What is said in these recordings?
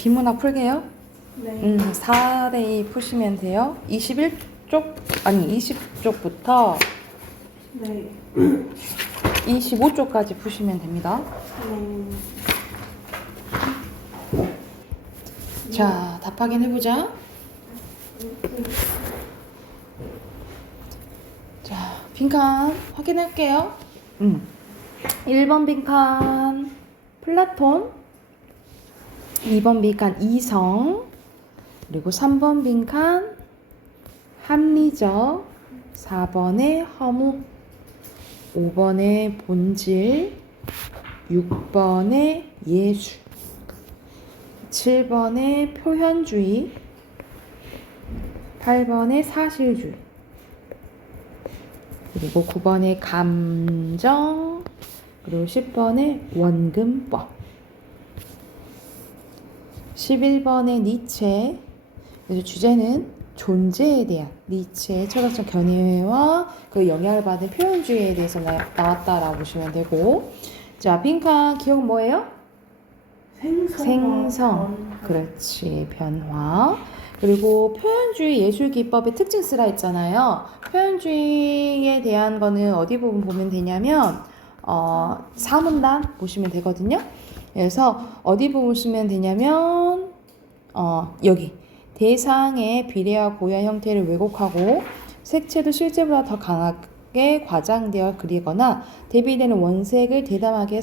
비문학 풀게요. 네. 4대2 푸시면 돼요. 21쪽, 아니 20쪽부터 네. 25쪽까지 푸시면 됩니다. 자, 답 확인해보자. 자, 빈칸 확인할게요. 1번 빈칸 플라톤, 2번 빈칸 이성, 그리고 3번 빈칸 합리적, 4번에 허무, 5번에 본질, 6번에 예술, 7번에 표현주의, 8번에 사실주의, 그리고 9번에 감정, 그리고 10번에 원근법, 11번에 니체. 그래서 주제는 존재에 대한 니체의 철학적 견해와 그 영향을 받은 표현주의에 대해서 나왔다라고 보시면 되고, 자, 빈칸 기억 뭐예요? 생성. 그렇지, 변화. 그리고 표현주의 예술 기법의 특징 쓰라 했잖아요. 표현주의에 대한 거는 어디 부분 보면 되냐면 사문단 보시면 되거든요. 그래서 어디 부분 쓰면 되냐면 여기 대상의 비례와 고유한 형태를 왜곡하고 색채도 실제보다 더 강하게 과장되어 그리거나 대비되는 원색을 대담하게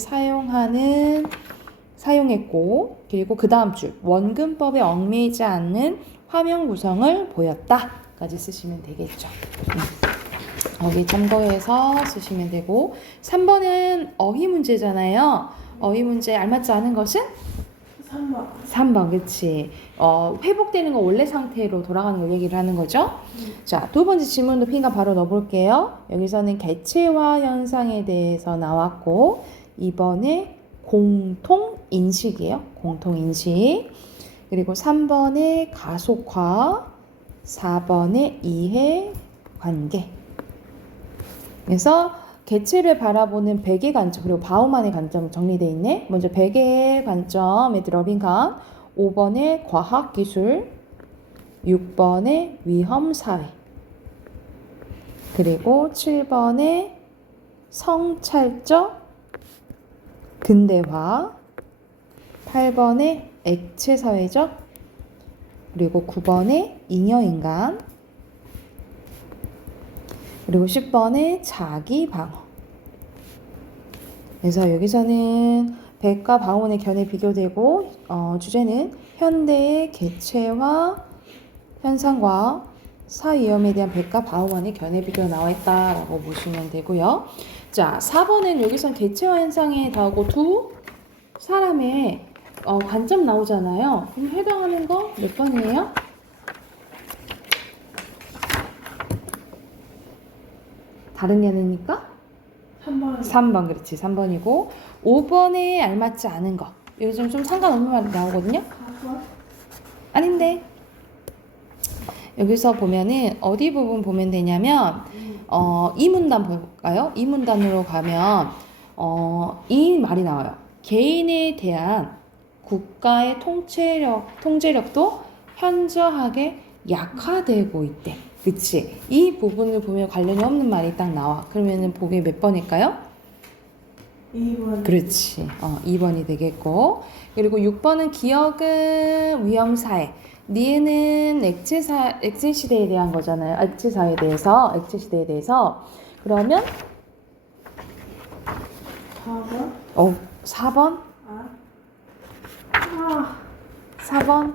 사용했고, 그리고 그 다음 줄 원근법에 얽매이지 않는 화면 구성을 보였다까지 쓰시면 되겠죠. 여기 참고해서 쓰시면 되고, 3번은 어휘 문제잖아요. 어휘 문제 알맞지 않은 것은 3번, 그치. 회복되는 거 원래 상태로 돌아가는 걸 얘기를 하는 거죠. 자, 두 번째 질문도 핀가 바로 넣어볼게요. 여기서는 개체화 현상에 대해서 나왔고, 이번에 공통인식이에요. 공통인식. 그리고 3번에 가속화, 4번에 이해관계. 그래서 개체를 바라보는 백의 관점, 그리고 바우만의 관점 정리되어 있네. 먼저 백의 관점에 들어 빈칸. 5번에 과학기술, 6번에 위험사회, 그리고 7번에 성찰적 근대화, 8번에 액체사회적, 그리고 9번에 잉여인간, 그리고 10번에 자기방어. 그래서 여기서는 백과 바우만의 견해 비교되고, 주제는 현대의 개체화 현상과 사위험에 대한 백과 바우만의 견해 비교가 나와 있다라고 보시면 되고요. 자, 4번은 여기선 개체화 현상에 나오고 두 사람의 관점 나오잖아요. 그럼 해당하는 거 몇 번이에요? 다른 얘는니까? 3번, 그렇지. 3번이고, 5번에 알맞지 않은 거. 요즘 좀 상관없는 말이 나오거든요? 아닌데. 여기서 보면은, 어디 부분 보면 되냐면, 이 문단 볼까요? 이 문단으로 가면, 이 말이 나와요. 개인에 대한 국가의 통제력도 현저하게 약화되고 있대. 그치? 이 부분을 보면 관련이 없는 말이 딱 나와. 그러면은 보기 몇 번일까요? 2번. 그렇지. 2번이 되겠고. 그리고 6번은 기억은 위험사회. 니에는 액체 시대에 대한 거잖아요. 액체 시대에 대해서. 그러면 4번? 4번? 4번?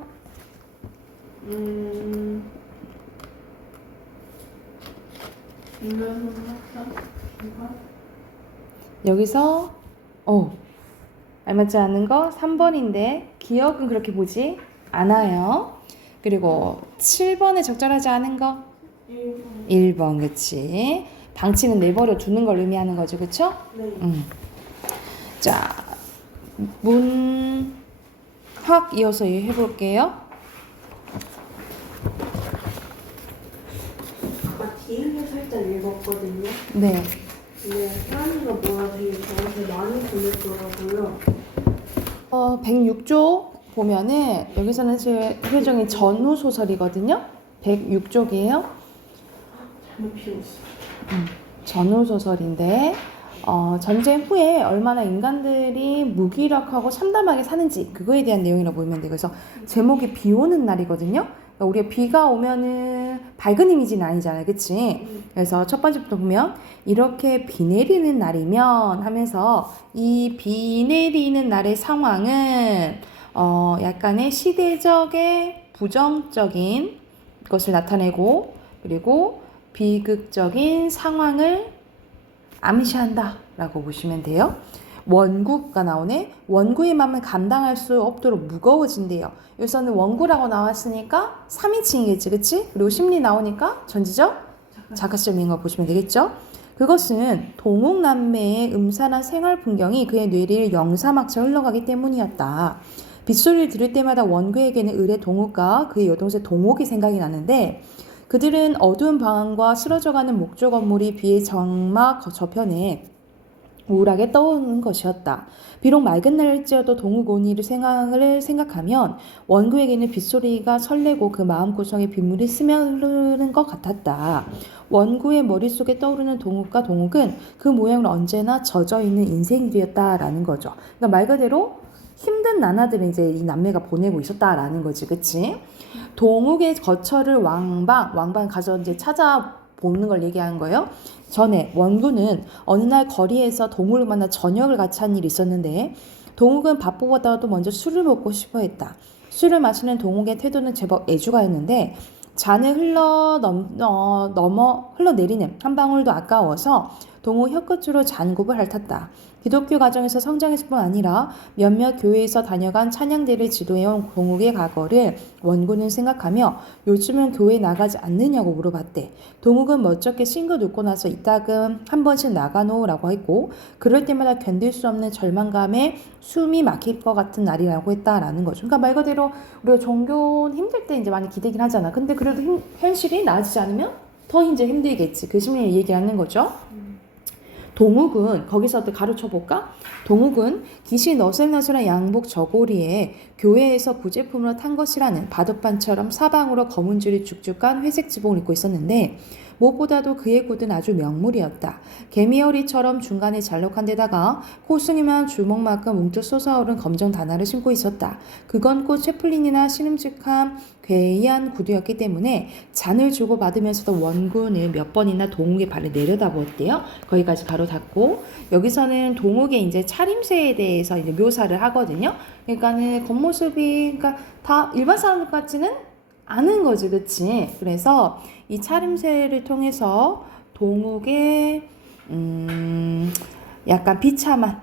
여기서 알맞지 않은 거 3번인데 기억은 그렇게 보지 않아요. 그리고 7번에 적절하지 않은 거 1번, 그치. 방치는 내버려 두는 걸 의미하는 거죠, 그쵸? 네. 자, 문학 이어서 해볼게요. 아까 뒤에 살짝 읽었거든요. 네. 근데 하은이가 뭐라 되게 저한테 많이 보냈더라고요. 106조 보면은 여기서는 표정이 전후 소설이거든요. 106쪽이에요. 잘못 피웠어. 전후 소설인데 전쟁 후에 얼마나 인간들이 무기력하고 참담하게 사는지 그거에 대한 내용이라고 보면 돼요. 그래서 제목이 비 오는 날이거든요. 그러니까 우리가 비가 오면은 밝은 이미지는 아니잖아요. 그치? 그래서 첫 번째부터 보면 이렇게 비 내리는 날이면 하면서 이 비 내리는 날의 상황은 약간의 시대적의 부정적인 것을 나타내고 그리고 비극적인 상황을 암시한다 라고 보시면 돼요. 원구가 나오네. 원구의 마음을 감당할 수 없도록 무거워진대요. 여기서는 원구라고 나왔으니까 3인칭이겠지, 그치? 그리고 심리 나오니까 전지적 자가시점인 거 보시면 되겠죠. 그것은 동욱남매의 음산한 생활 풍경이 그의 뇌리를 영사막처럼 흘러가기 때문이었다. 빗소리를 들을 때마다 원구에게는 을의 동욱과 그의 여동생 동욱이 생각이 나는데 그들은 어두운 방안과 쓰러져가는 목조 건물이 비의 정막 저편에 우울하게 떠오르는 것이었다. 비록 맑은 날일지라도 동욱 온이를 생각하면 원구에게는 빗소리가 설레고 그 마음고성에 빗물이 스며흐르는 것 같았다. 원구의 머릿속에 떠오르는 동욱과 동욱은 그 모양으로 언제나 젖어있는 인생들이었다라는 거죠. 그러니까 말 그대로 힘든 나날들을 이제 이 남매가 보내고 있었다라는 거지, 그치? 동욱의 거처를 왕방 가서 이제 찾아보는 걸 얘기하는 거예요. 전에 원구는 어느 날 거리에서 동욱을 만나 저녁을 같이 한 일이 있었는데 동욱은 밥보다도 먼저 술을 먹고 싶어 했다. 술을 마시는 동욱의 태도는 제법 애주가였는데 잔을 흘러내리는 한 방울도 아까워서 동욱 혀끝으로 잔곱을 핥았다. 기독교 가정에서 성장했을 뿐 아니라 몇몇 교회에서 다녀간 찬양대를 지도해온 동욱의 과거를 원구는 생각하며 요즘은 교회에 나가지 않느냐고 물어봤대. 동욱은 멋쩍게 싱긋 웃고 나서 이따금 한 번씩 나가노라고 했고 그럴 때마다 견딜 수 없는 절망감에 숨이 막힐 것 같은 날이라고 했다라는 거죠. 그러니까 말 그대로 우리가 종교는 힘들 때 이제 많이 기대긴 하잖아. 근데 그래도 현실이 나아지지 않으면 더 이제 힘들겠지. 그 심리를 얘기하는 거죠. 동욱은 거기서 가르쳐 볼까? 동욱은 기시 너슬너슬한 양복 저고리에 교회에서 구제품으로 탄 것이라는 바둑판처럼 사방으로 검은 줄이 쭉쭉 간 회색 지붕을 입고 있었는데 무엇보다도 그의 굿은 아주 명물이었다. 개미허리처럼 중간에 잘록한 데다가 코승이만 주먹만큼 뭉툭 솟아오른 검정 단화를 신고 있었다. 그건 곧 채플린이나 신음직한 괴이한 구두였기 때문에 잔을 주고받으면서도 원군을 몇 번이나 동욱의 발을 내려다보았대요. 거기까지 가로 닫고 여기서는 동욱의 이제 차림새에 대해서 이제 묘사를 하거든요. 그러니까는 겉모습이 그러니까 다 일반 사람 같지는 않은 거지, 그치? 그래서 이 차림새를 통해서 동욱의 약간 비참한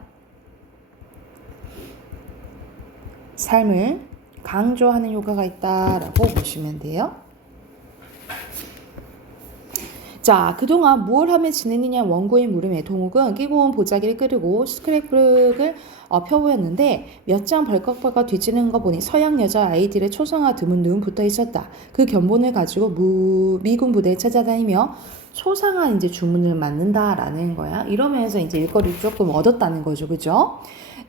삶을 강조하는 효과가 있다라고 보시면 돼요. 자, 그동안 뭘 하며 지내느냐 원고의 물음에 동욱은 끼고 온 보자기를 끄르고 스크랩북을 펴보였는데 몇 장 벌컥벌컥 뒤지는 거 보니 서양 여자 아이들의 초상화 드문드문 붙어 있었다. 그 견본을 가지고 미군 부대에 찾아다니며 초상화 이제 주문을 맞는다라는 거야. 이러면서 이제 일거리를 조금 얻었다는 거죠, 그죠?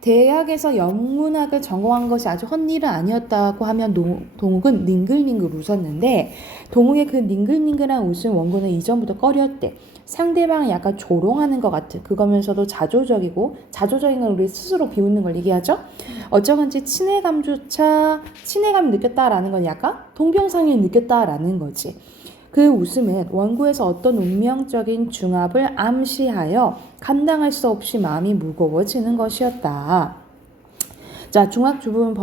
대학에서 영문학을 전공한 것이 아주 헛일은 아니었다고 하면 동욱은 닝글닝글 웃었는데 동욱의 그 닝글닝글한 웃음 원고는 이전부터 꺼렸대. 상대방을 약간 조롱하는 것 같은 그거면서도 자조적인 걸 우리 스스로 비웃는 걸 얘기하죠. 어쩌건지 친해감조차 친해감을 느꼈다라는 건 약간 동병상련을 느꼈다라는 거지. 그 웃음은 원고에서 어떤 운명적인 중압을 암시하여 감당할 수 없이 마음이 무거워지는 것이었다. 자, 중학 주분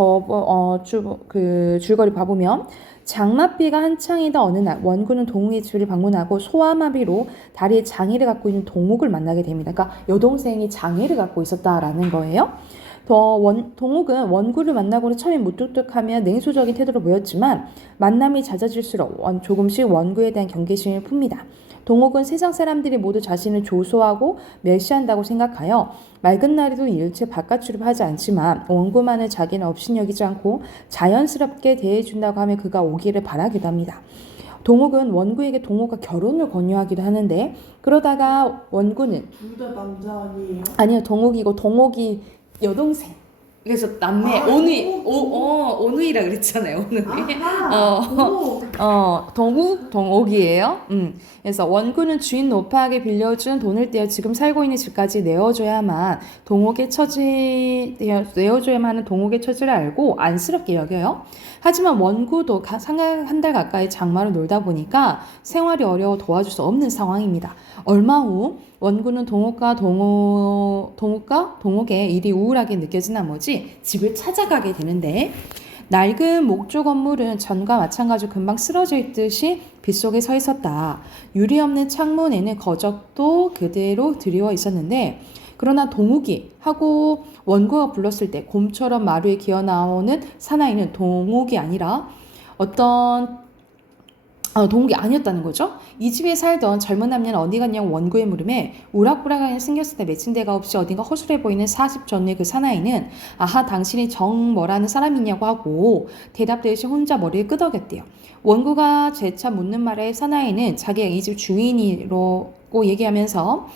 줄거리 봐보면 장마비가 한창이던 어느 날 원군은 동욱의 집을 방문하고 소아마비로 다리에 장애를 갖고 있는 동욱을 만나게 됩니다. 그러니까 여동생이 장애를 갖고 있었다라는 거예요. 동욱은 원구를 만나고는 처음에 무뚝뚝하며 냉소적인 태도로 보였지만 만남이 잦아질수록 조금씩 원구에 대한 경계심을 풉니다. 동욱은 세상 사람들이 모두 자신을 조소하고 멸시한다고 생각하여 맑은 날에도 일체 바깥 출입하지 않지만 원구만을 자기는 업신여기지 않고 자연스럽게 대해준다고 하며 그가 오기를 바라기도 합니다. 동욱은 원구에게 동욱과 결혼을 권유하기도 하는데 그러다가 원구는 둘 다 남자 아니에요? 아니요, 동욱이 여동생 그래서 남매 오누이라 그랬잖아요. 오누이. 동옥이에요. 그래서 원군은 주인 노파에게 빌려준 돈을 떼어 지금 살고 있는 집까지 내어줘야만 하는 동옥의 처지를 알고 안쓰럽게 여겨요. 하지만 원구도 한 달 가까이 장마로 놀다 보니까 생활이 어려워 도와줄 수 없는 상황입니다. 얼마 후 원군은 동옥의 일이 우울하게 느껴진 나머지 집을 찾아가게 되는데 낡은 목조 건물은 전과 마찬가지로 금방 쓰러져 있듯이 빗속에 서 있었다. 유리 없는 창문에는 거적도 그대로 드리워 있었는데 그러나 동욱이 하고 원구가 불렀을 때 곰처럼 마루에 기어 나오는 사나이는 동욱이 아니라 동욱이 아니었다는 거죠. 이 집에 살던 젊은 남녀는 어디 갔냐고 원구의 물음에 우락부락하게 생겼을 때 맺힌 데가 없이 어딘가 허술해 보이는 40 전후의 그 사나이는 아하 당신이 정 뭐라는 사람이냐고 하고 대답되듯이 혼자 머리를 끄덕였대요. 원구가 재차 묻는 말에 사나이는 자기가 이 집 주인이라고 얘기하면서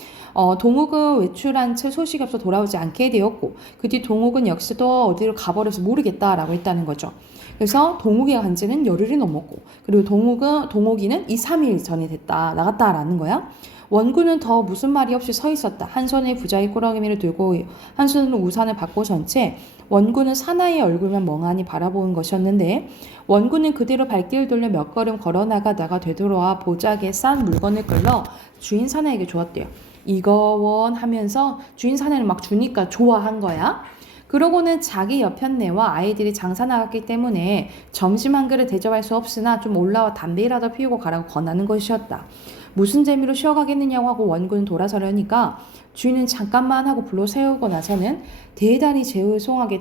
동욱은 외출한 채 소식이 없어 돌아오지 않게 되었고 그 뒤 동욱은 역시도 어디로 가버려서 모르겠다라고 했다는 거죠. 그래서 동욱이가 간 지는 열흘이 넘었고 그리고 동욱이는 2, 3일 전에 나갔다라는 거야. 원구는 더 무슨 말이 없이 서 있었다. 한 손에 부자의 꾸러미를 들고 한 손으로 우산을 받고 선 채 원구는 사나이의 얼굴만 멍하니 바라보는 것이었는데 원구는 그대로 발길을 돌려 몇 걸음 걸어나가다가 되돌아와 보자기에 싼 물건을 끌러 주인 사나이에게 주었대요. 이거 하면서 주인 사나이는 막 주니까 좋아한 거야. 그러고는 자기 여편네와 아이들이 장사 나갔기 때문에 점심 한 그릇 대접할 수 없으나 좀 올라와 담배라도 피우고 가라고 권하는 것이었다. 무슨 재미로 쉬어가겠느냐고 하고 원군은 돌아서려니까 주인은 잠깐만 하고 불러 세우고 나서는 대단히 죄송하게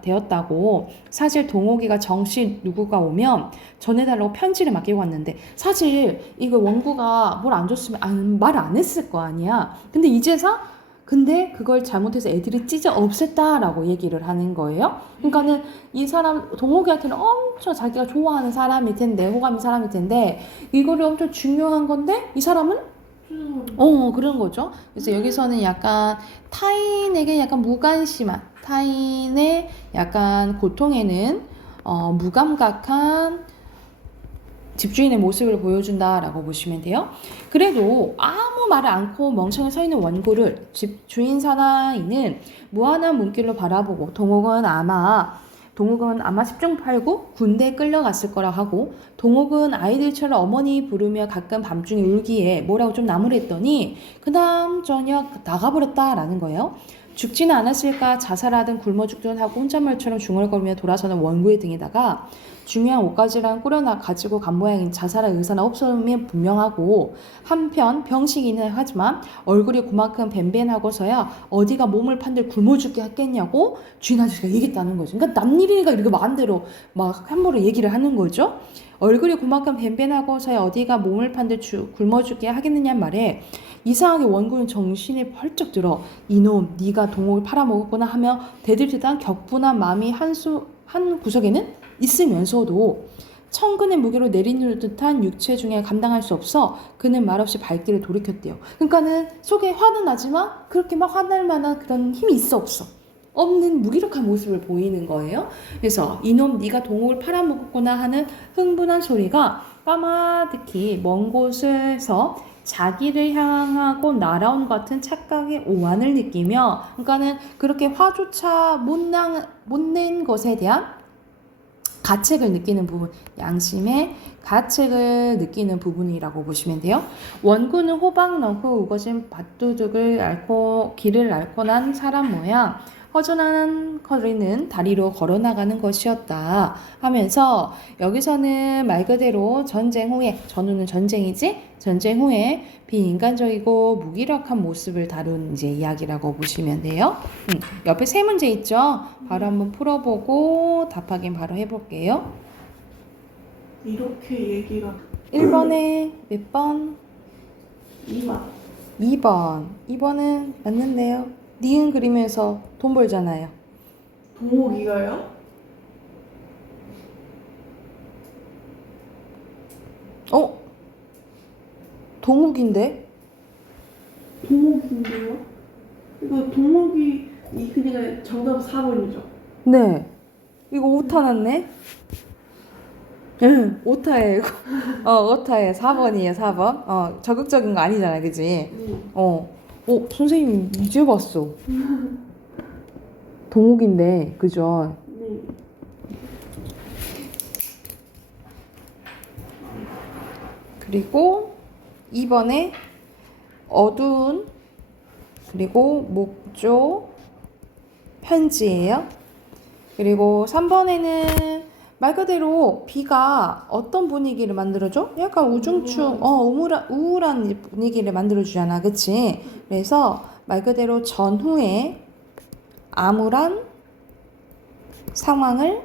되었다고 사실 동옥이가 정씨 누구가 오면 전해달라고 편지를 맡기고 왔는데 사실 이거 원구가 뭘 안 줬으면 말 안 했을 거 아니야. 근데 그걸 잘못해서 애들이 찢어 없앴다라고 얘기를 하는 거예요. 그러니까는 이 사람 동욱이한테는 엄청 자기가 좋아하는 사람일 텐데 호감인 사람일 텐데 이거를 엄청 중요한 건데 이 사람은 그런 거죠. 그래서 여기서는 약간 타인에게 약간 무관심한 타인의 약간 고통에는 무감각한 집주인의 모습을 보여준다라고 보시면 돼요. 그래도 아무 말을 않고 멍청히 서 있는 원고를 집주인 사나이는 무한한 눈길로 바라보고 동욱은 아마 10중 8구 군대에 끌려갔을 거라 하고 동욱은 아이들처럼 어머니 부르며 가끔 밤중에 울기에 뭐라고 좀 나무랬더니 그 다음 저녁 나가버렸다라는 거예요. 죽지는 않았을까 자살하든 굶어 죽든 하고 혼잣말처럼 중얼거리며 돌아서는 원구의 등에다가 중요한 옷가지랑 꾸려나 가지고 간 모양인 자살할 의사는 없음이 분명하고 한편 병식이긴 하지만 얼굴이 그만큼 벤벤하고서야 어디가 몸을 판들 굶어 죽게 했겠냐고 주인 아저씨가 얘기했다는 거죠. 그러니까 남일이니까 이렇게 마음대로 막 함부로 얘기를 하는 거죠. 얼굴이 그만큼 벤벤하고서야 어디가 몸을 판들 굶어 죽게 하겠느냐는 말에 이상하게 원군은 정신이 펄쩍 들어 이놈 네가 동옥을 팔아먹었구나 하며 대들듯한 격분한 마음이 한 구석에는 있으면서도 천근의 무게로 내리누를 듯한 육체 중에 감당할 수 없어 그는 말없이 발길을 돌이켰대요. 그러니까는 속에 화는 나지만 그렇게 막 화날 만한 그런 힘이 있어 없어. 없는 무기력한 모습을 보이는 거예요. 그래서 이놈 네가 동옥을 팔아먹었구나 하는 흥분한 소리가 까마득히 먼 곳에서 자기를 향하고 날아온 것 같은 착각의 오한을 느끼며 그러니까는 그렇게 화조차 못 낸 것에 대한 가책을 느끼는 부분, 양심의 가책을 느끼는 부분이라고 보시면 돼요. 원군은 호박 넣고 우거진 밭두둑을 길을 앓고 난 사람 모양 허전한 거리는 다리로 걸어나가는 것이었다 하면서 여기서는 말 그대로 전쟁 후에 전후는 전쟁이지 전쟁 후에 비인간적이고 무기력한 모습을 다룬 이제 이야기라고 보시면 돼요. 옆에 세 문제 있죠. 바로 한번 풀어보고 답하긴 바로 해볼게요. 이렇게 얘기가 1번에 몇 번? 2번 2번. 2번은 맞는데요. 니은 그리면서 돈 벌잖아요. 동옥이가요? 동욱인데? 동옥인데요? 이거 동옥이 그니까 정답 4번이죠. 네. 이거 오타 났네? 응, 오타예요, 이거. 오타예요. 4번이에요, 4번. 적극적인 거 아니잖아, 그지? 네. 선생님, 이제 봤어. 동욱인데, 그죠? 네. 그리고 2번에 어두운, 그리고 목조, 편지예요. 그리고 3번에는 말 그대로 비가 어떤 분위기를 만들어줘? 약간 우중충, 우울한 분위기를 만들어주잖아. 그치? 그래서 말 그대로 전후에 암울한 상황을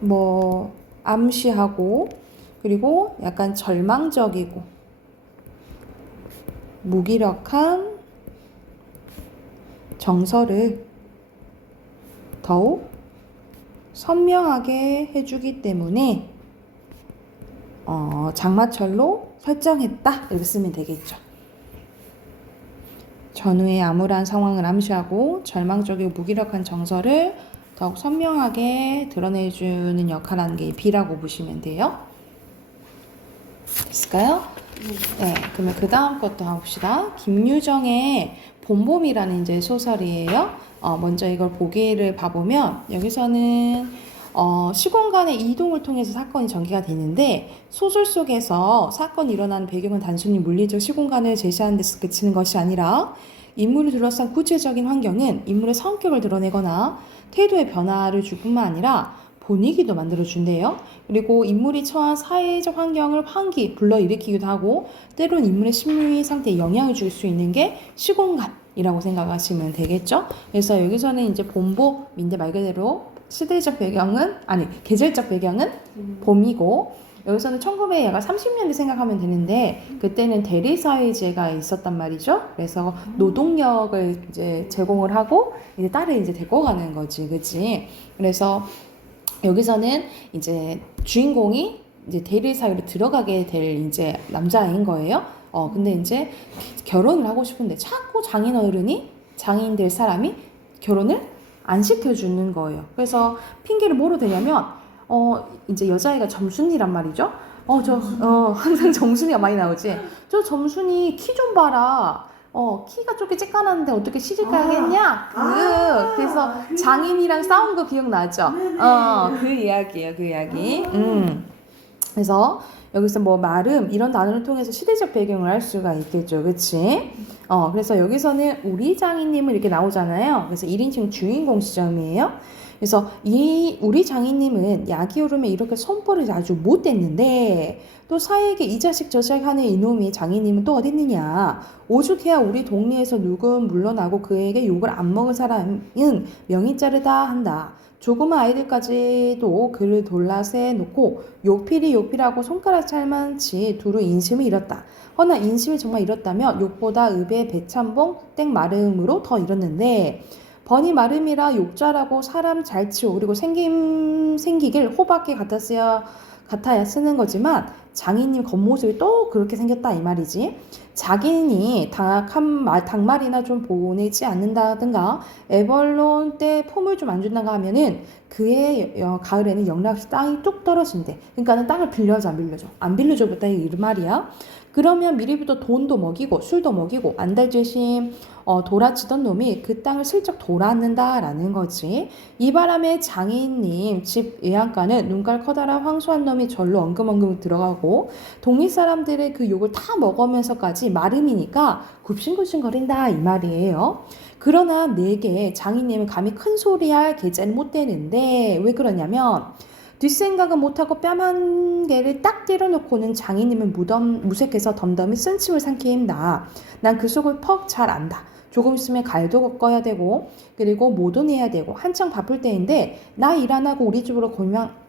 뭐 암시하고, 그리고 약간 절망적이고 무기력한 정서를 더욱 선명하게 해주기 때문에 장마철로 설정했다, 이렇게 쓰면 되겠죠. 전후의 암울한 상황을 암시하고 절망적이고 무기력한 정서를 더욱 선명하게 드러내주는 역할하는 게 비라고 보시면 돼요. 됐을까요? 네, 그러면 그 다음 것도 한번 봅시다. 김유정의 봄봄이라는 이제 소설이에요. 먼저 이걸 보기를 봐보면 여기서는 시공간의 이동을 통해서 사건이 전개가 되는데, 소설 속에서 사건이 일어나는 배경은 단순히 물리적 시공간을 제시하는 데서 그치는 것이 아니라 인물을 둘러싼 구체적인 환경은 인물의 성격을 드러내거나 태도의 변화를 줄 뿐만 아니라 분위기도 만들어준대요. 그리고 인물이 처한 사회적 환경을 불러일으키기도 하고, 때로는 인물의 심리 상태에 영향을 줄 수 있는 게 시공간이라고 생각하시면 되겠죠. 그래서 여기서는 이제 봄봄인데 말 그대로 시대적 배경은, 계절적 배경은 봄이고, 여기서는 1930년대 생각하면 되는데, 그때는 대리사회제가 있었단 말이죠. 그래서 노동력을 이제 제공을 하고 이제 딸을 이제 데리고 가는 거지, 그치? 그래서 여기서는 이제 주인공이 이제 대리사회로 들어가게 될 이제 남자인 거예요. 근데 이제 결혼을 하고 싶은데 자꾸 장인 될 사람이 결혼을 안 시켜주는 거예요. 그래서 핑계를 뭐로 대냐면, 이제 여자애가 점순이란 말이죠. 항상 점순이가 많이 나오지. 저 점순이 키 좀 봐라. 키가 저렇게 쬐까놨는데 어떻게 시집 가겠냐? 그래서 장인이랑 싸운 거 기억나죠? 그 이야기예요, 그 이야기. 그래서 여기서 뭐 마름 이런 단어를 통해서 시대적 배경을 알 수가 있겠죠, 그치? 그래서 여기서는 우리 장인님은 이렇게 나오잖아요. 그래서 1인칭 주인공 시점이에요. 그래서 이 우리 장인님은 약이 오르면 이렇게 손버릇이 아주 못됐는데, 또 사회에게 이 자식 저 자식 하는 이놈이 장인님은 또 어딨느냐. 오죽해야 우리 동네에서 누군 물러나고 그에게 욕을 안 먹은 사람은 명이 자르다 한다. 조그만 아이들까지도 그를 돌라세 놓고 욕필이라고 손가락 찰만치 두루 인심을 잃었다. 허나 인심을 정말 잃었다면 욕보다 읍의 배참봉 땡 마름으로 더 잃었는데, 버니 마름이라 욕자라고 사람 잘 치고 그리고 생기길 호박게 같아야 쓰는 거지만, 장인님 겉모습이 또 그렇게 생겼다 이 말이지. 자기니 닭말이나 좀 보내지 않는다든가 에벌론 때 폼을 좀 안 준다가 하면은 그의 가을에는 영락없이 땅이 뚝 떨어진대. 그러니까는 땅을 빌려줘 안 빌려줘부터 이 말이야. 그러면 미리부터 돈도 먹이고 술도 먹이고 안달재심 돌아치던 놈이 그 땅을 슬쩍 돌았는다라는 거지. 이 바람에 장인님 집 외양간은 눈깔 커다란 황소한 놈이 절로 엉금엉금 들어가고, 동네 사람들의 그 욕을 다 먹으면서까지 마름이니까 굽신굽신거린다 이 말이에요. 그러나 내게 장인님은 감히 큰 소리할 계자는 못 되는데, 왜 그러냐면 뒷생각은 못하고 뺨 한 개를 딱 때려놓고는 장인님은 무색해서 덤덤히 쓴침을 삼키게 힘다. 난 그 속을 퍽 잘 안다. 조금 있으면 갈도 꺾어야 되고 그리고 모돈 해야 되고 한창 바쁠 때인데, 나 일 안 하고 우리 집으로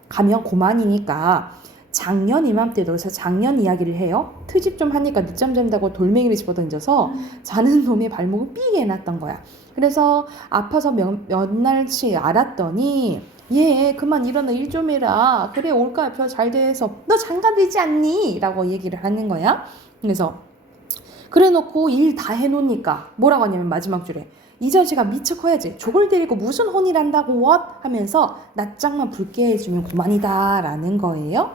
가면 고만이니까 작년 이맘때도, 그래서 작년 이야기를 해요. 트집 좀 하니까 늦잠 잔다고 돌멩이를 집어던져서 자는 놈의 발목을 삐게 해놨던 거야. 그래서 아파서 몇 날씩 알았더니, 얘 그만 일어나 일 좀 해라. 그래 올까 벼 잘 돼서 너 장가되지 않니? 라고 얘기를 하는 거야. 그래서 그래 놓고 일 다 해놓으니까 뭐라고 하냐면 마지막 줄에 이저씨가 미처 커야지. 저걸 데리고 무슨 혼이란다고 왓 하면서 낯짝만 붉게 해주면 그만이다 라는 거예요.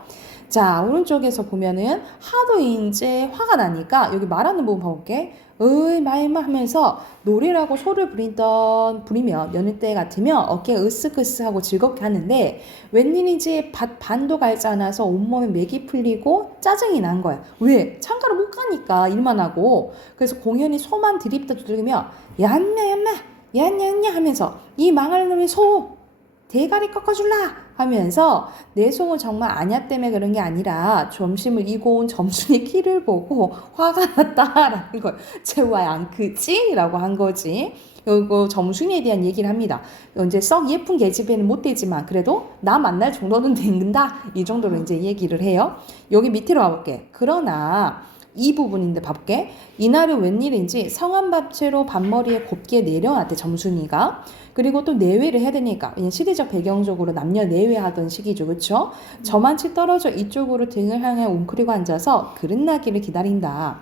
자, 오른쪽에서 보면은 하도 이제 화가 나니까 여기 말하는 부분 봐볼게. 어이 말마 하면서 노래라고 소를 부리면 여느 때 같으면 어깨 으쓱으쓱하고 즐겁게 하는데 웬일인지 반도 갈지 않아서 온몸에 맥이 풀리고 짜증이 난 거야. 왜? 창가를 못 가니까 일만 하고. 그래서 공연히 소만 들이부터 두들기며 얀냐 얀냐 하면서 이 망할 놈의 소 대가리 꺾어줄라 하면서 내 속은 정말 아냐 때문에 그런 게 아니라 점심을 이고 온 점순이 키를 보고 화가 났다라는 걸 쟤와 안 크지? 라고 한 거지. 그리고 점순이에 대한 얘기를 합니다. 이제 썩 예쁜 계집애는 못 되지만 그래도 나 만날 정도는 된다. 이 정도로 이제 얘기를 해요. 여기 밑으로 가볼게. 그러나 이 부분인데 봐볼게. 이날은 웬일인지 성한밥채로 밥머리에 곱게 내려놨대 점순이가. 그리고 또 내외를 해야 되니까 시대적 배경적으로 남녀 내외하던 시기죠. 그쵸? 저만치 떨어져 이쪽으로 등을 향해 웅크리고 앉아서 그릇 나기를 기다린다.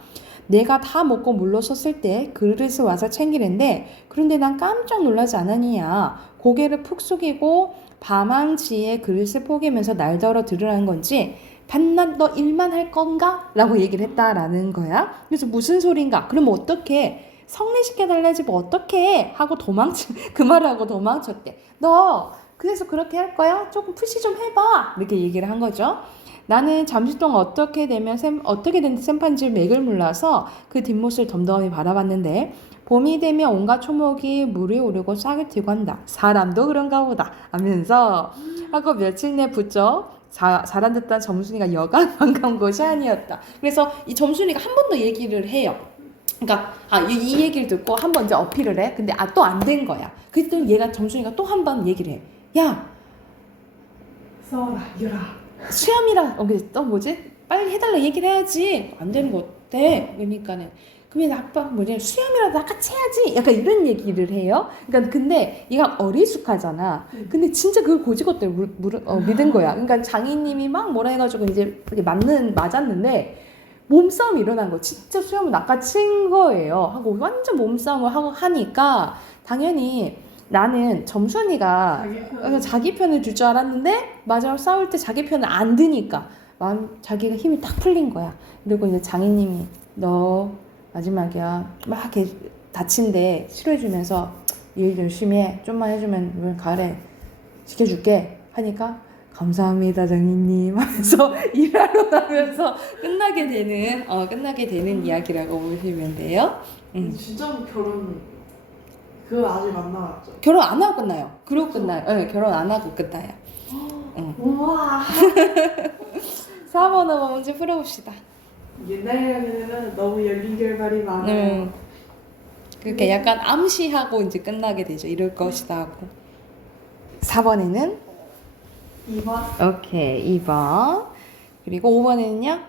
내가 다 먹고 물러섰을 때 그릇을 와서 챙기는데 그런데 난 깜짝 놀라지 않았느냐. 고개를 푹 숙이고 밤항지에 그릇을 포개면서 날더러 들으라는 건지 반낮 너 일만 할 건가? 라고 얘기를 했다라는 거야. 그래서 무슨 소린가? 그럼 어떻게 성례시켜달라지 뭐 어떻게 하고 그 말을 하고 도망쳤대. 너 그래서 그렇게 할 거야? 조금 푸시 좀 해봐. 이렇게 얘기를 한 거죠. 나는 잠시 동안 어떻게 된 샘판지 맥을 물러서 그 뒷모습을 덤덤히 바라봤는데 봄이 되면 온갖 초목이 물이 오르고 싹을 튀고 한다. 사람도 그런가 보다 하면서 하고 며칠 내 부쩍 잘 안 듣던 점순이가 여간 반가운 것이 아니었다. 그래서 이 점순이가 한 번 더 얘기를 해요. 그러니까 이 얘기를 듣고 한 번 이제 어필을 해. 근데 또 안 된 거야. 그랬더니 얘가 점순이가 또 한 번 얘기를 해. 야, 써라 유라. 수염이랑 또 뭐지? 빨리 해달라 얘기를 해야지. 안 되는 거 어때? 그러니까는 그러면 아빠 뭐냐 수염이라도 낚아채 해야지. 약간 이런 얘기를 해요. 그러니까 근데 얘가 어리숙하잖아. 근데 진짜 그걸 고지것대로 믿은 거야. 그러니까 장인님이 막 뭐라 해가지고 이제 맞았는데 몸싸움이 일어난 거. 진짜 수염을 낚아챈 거예요. 하고 완전 몸싸움을 하고 하니까 당연히 나는 점순이가 자기 편을 들 줄 알았는데 마지막 싸울 때 자기 편을 안 드니까 자기가 힘이 딱 풀린 거야. 그리고 이제 장인님이 너 마지막이야 막 이렇게 다친데 치료해주면서 일 열심히 해. 좀만 해주면 이번 가을에 시켜줄게 하니까 감사합니다 장인님 하면서 일하러 나면서 끝나게 되는 이야기라고 보시면 돼요. 진짜 그거 아직 안 나왔죠? 결혼 안 하고 끝나요. 그러고 끝나요. 네, 결혼 안 하고 끝나요. 우와. 4번 한번 문제 풀어봅시다. 옛날 이야기는 너무 열린 결말이 많아요. 그렇게 약간 암시하고 이제 끝나게 되죠. 이럴 것이다 하고. 4번에는 2번. 오케이 2번. 그리고 5번에는요?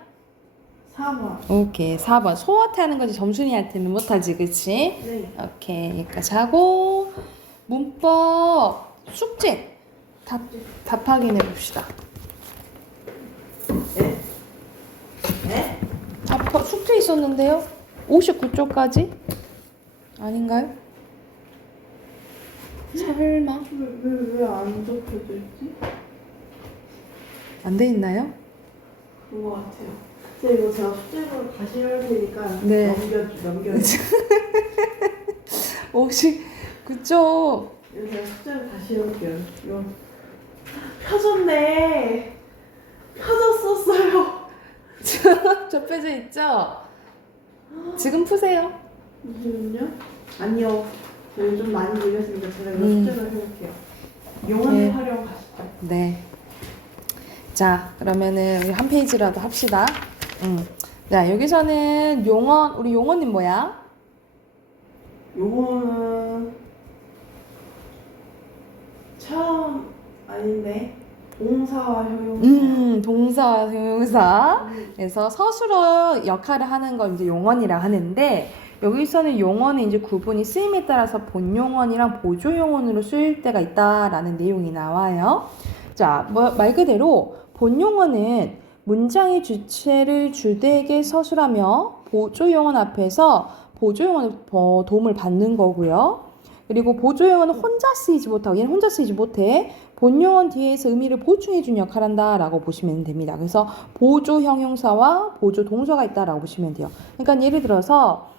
4번. 오케이 4번. 소한테 하는 거지 점순이한테는 못하지 그치? 네. 오케이 여기까지 하고 문법 숙제 답 확인해 봅시다. 네? 숙제 있었는데요. 59쪽까지? 아닌가요? 설마? 왜 안 적혀져 있지? 안 돼 있나요? 그런 것 같아요. 쌤 이거 제가 숙제로 다시 할 테니까 네. 넘겨주세요. 혹시 그쵸? 이거 제가 숙제로 다시 해볼게요. 이거 펴졌네. 펴졌었어요. 접혀져 있죠? 지금 푸세요. 잠시만요. 아니요. 저희 좀 많이 밀렸으니까 제가 이거 숙제로 해볼게요. 용언의 네. 활용 가시죠. 네. 자, 그러면은 우리 한 페이지라도 합시다. 자, 여기서는 우리 용언님 뭐야? 요거는 처음 아닌데 동사와 형용사. 동사와 형용사. 그래서 서술어 역할을 하는 걸 이제 용언이라 하는데 여기서는 용언의 이제 구분이 쓰임에 따라서 본용언이랑 보조용언으로 쓰일 때가 있다라는 내용이 나와요. 자, 말 그대로 본용언은 문장의 주체를 주되게 서술하며 보조용언 앞에서 보조용언의 도움을 받는 거고요. 그리고 보조형은 혼자 쓰이지 못하고 얘는 혼자 쓰이지 못해. 본용은 뒤에서 의미를 보충해주는 역할을 한다라고 보시면 됩니다. 그래서 보조 형용사와 보조 동사가 있다라고 보시면 돼요. 그러니까 예를 들어서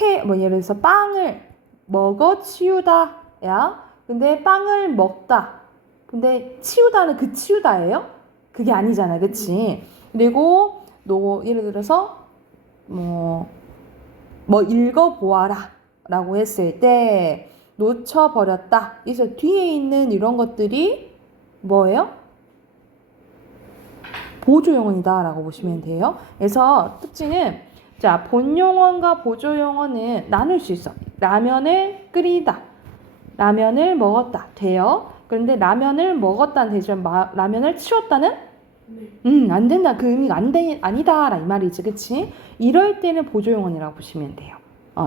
예를 들어서 빵을 먹어 치우다야. 근데 빵을 먹다. 근데 치우다는 그 치우다예요? 그게 아니잖아, 그치? 그리고 예를 들어서 뭐 읽어보아라 라고 했을 때 놓쳐버렸다. 그래서 뒤에 있는 이런 것들이 뭐예요? 보조용언이다 라고 보시면 돼요. 그래서 특징은 자, 본용언과 보조용언은 나눌 수 있어. 라면을 끓이다. 라면을 먹었다. 돼요. 그런데 라면을 먹었다는 대신 라면을 치웠다는 안 된다. 그 의미가 아니다. 라 이 말이지. 그치? 이럴 때는 보조용언이라고 보시면 돼요.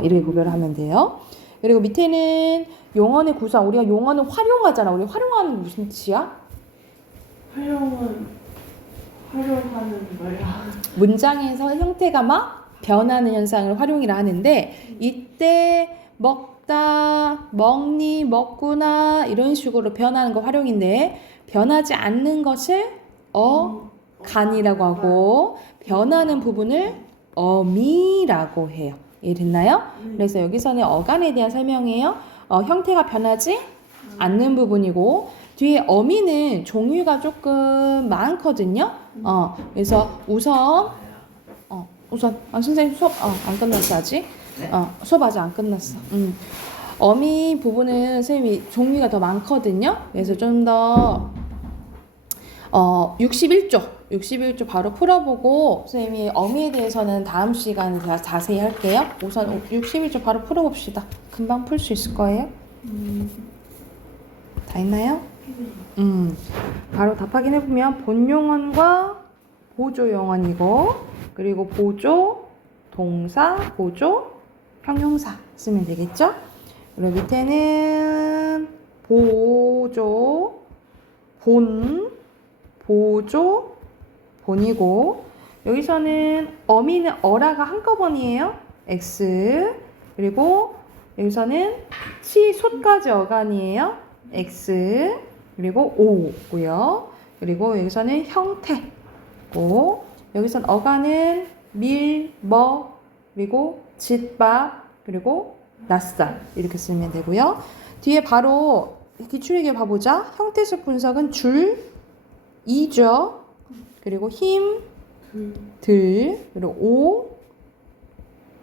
이렇게 구별을 하면 돼요. 그리고 밑에는 용언의 구성. 우리가 용언은 활용하잖아. 우리 활용하는 게 무슨 뜻이야? 활용하는 거야. 문장에서 형태가 막 변하는 현상을 활용이라 하는데 이때 먹다, 먹니, 먹구나 이런 식으로 변하는 거 활용인데 변하지 않는 것을 간이라고 하고 변하는 부분을 어미라고 해요. 이해됐나요? 그래서 여기서는 어간에 대한 설명이에요. 형태가 변하지 않는 부분이고 뒤에 어미는 종류가 조금 많거든요. 그래서 우선 선생님 수업 안 끝났어 아직? 수업 아직 안 끝났어. 어미 부분은 선생님이 종류가 더 많거든요. 그래서 좀 더 61조 바로 풀어보고 선생님이 어미에 대해서는 다음 시간에 자세히 할게요. 우선 61조 바로 풀어봅시다. 금방 풀 수 있을 거예요. 다 있나요? 바로 답 확인해보면 본용언과 보조용언이고 그리고 보조 동사, 보조 형용사 쓰면 되겠죠? 그리고 밑에는 보조 보조 본이고 여기서는 어미는 어라가 한꺼번이에요. X 그리고 여기서는 솥까지 어간이에요. X 그리고 O고요. 그리고 여기서는 형태고 여기서는 어간은 밀, 그리고 집밥 그리고 낯설 이렇게 쓰면 되고요. 뒤에 바로 기출얘기 봐보자. 형태적 분석은 줄, 이죠. 그리고 힘, 그리고 오,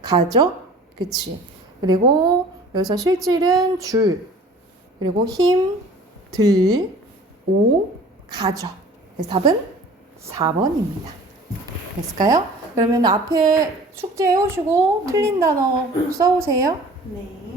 가죠. 그치. 그리고 여기서 실질은 줄, 그리고 힘, 오, 가죠. 그래서 답은 4번입니다. 됐을까요? 그러면 앞에 숙제 해오시고 틀린 단어 써오세요. 네.